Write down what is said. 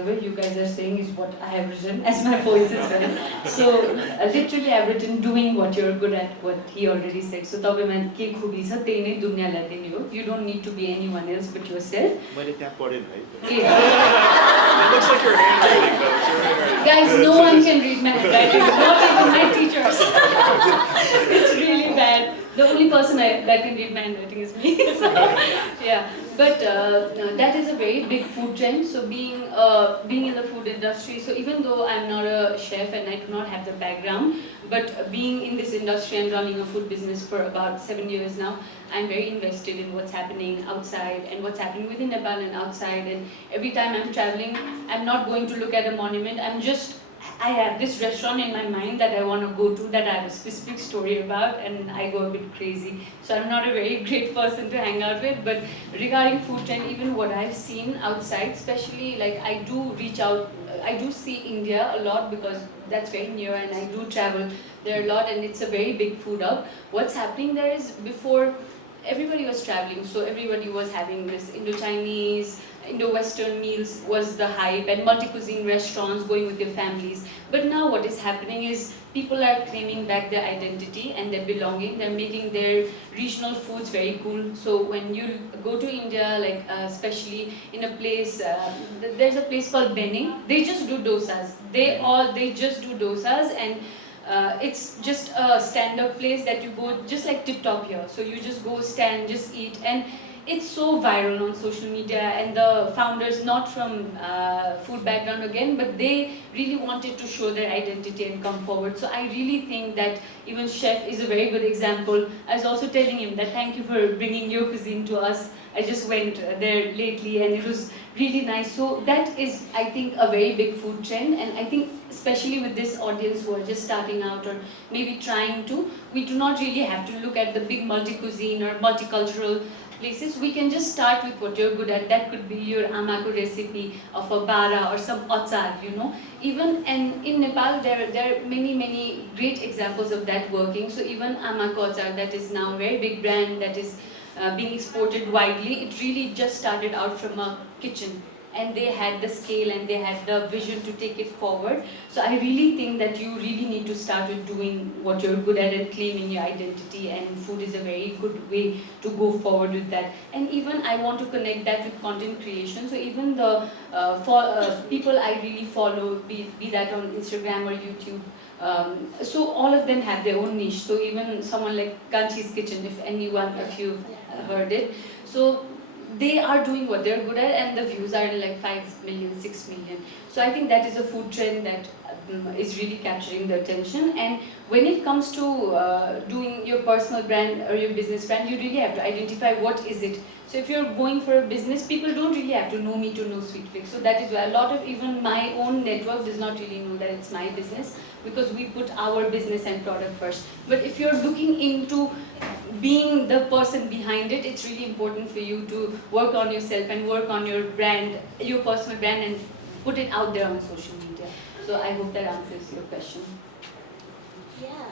whatever you guys are saying is what I have written as my points as well. So literally I've written doing what you're good at, what he already said. So तपाईमा के खूबी छ त्यही नै दुनियाँलाई दिने हो. You don't need to be anyone else but yourself. मैले त्यहाँ पढेन है. It looks like your handwriting though. It's your handwriting. Guys, no one can read my handwriting, not even my teachers. It's really bad. The only person that can read my handwriting is me. So, yeah, but that is a very big food trend. So being in the food industry, so even though I'm not a chef and I do not have the background, but being in this industry and running a food business for about 7 years now, I'm very invested in what's happening outside and what's happening within Nepal and outside. And every time I'm traveling, I'm not going to look at a monument. I have this restaurant in my mind that I want to go to, that I have a specific story about, and I go a bit crazy. So I'm not a very great person to hang out with, but regarding food trend, even what I've seen outside, especially like I do reach out, I do see India a lot because that's very near and I do travel there a lot and it's a very big food hub. What's happening there is before everybody was traveling, so everybody was having this Indo-Chinese, Indo-Western meals was the hype and multi-cuisine restaurants going with your families. But now what is happening is people are claiming back their identity and their belonging. They're making their regional foods very cool. So when you go to India, like especially in a place, there's a place called Benin. They just do dosas. They just do dosas and it's just a stand-up place that you go, just like TikTok here. So you just go stand, just eat, and it's so viral on social media. And the founders, not from food background again, but they really wanted to show their identity and come forward. So I really think that even Chef is a very good example. I was also telling him that thank you for bringing your cuisine to us. I just went there lately and it was really nice. So that is, I think, a very big food trend. And I think especially with this audience who are just starting out or maybe trying to, we do not really have to look at the big multi-cuisine or multicultural places. We can just start with what you're good at. That could be your amako recipe of a bara or some achar, you know. Even and in Nepal, there are many great examples of that working. So even amako achar, that is now a very big brand that is being exported widely. It really just started out from a kitchen. And they had the scale and they had the vision to take it forward. So I really think that you really need to start with doing what you're good at and claiming your identity, and food is a very good way to go forward with that. And even I want to connect that with content creation. So even the people I really follow, be that on Instagram or YouTube, so all of them have their own niche. So even someone like Kanchi's Kitchen, if you've heard it. So they are doing what they're good at and the views are like 5 million, 6 million. So I think that is a food trend that is really capturing the attention. And when it comes to doing your personal brand or your business brand, you really have to identify what is it. So if you're going for a business, people don't really have to know me to know Sweet Fix. So that is why a lot of even my own network does not really know that it's my business, because we put our business and product first. But if you're looking into being the person behind it, it's really important for you to work on yourself and work on your brand, your personal brand, and put it out there on social media. So I hope that answers your question. Yeah.